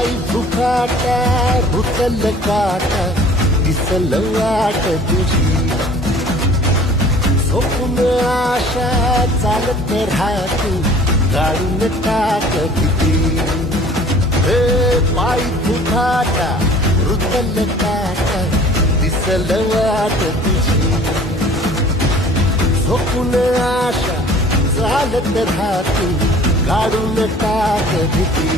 माई फुकाटा भुतल काटा दिसल वाट तुझी। झोपून आशा चालत राहतो काढून टाक भीती हे पाय फुकाटा रुतल काटा दिसल वाट तुझी। झोपून आशा चालत राहतो काढून टाक भीती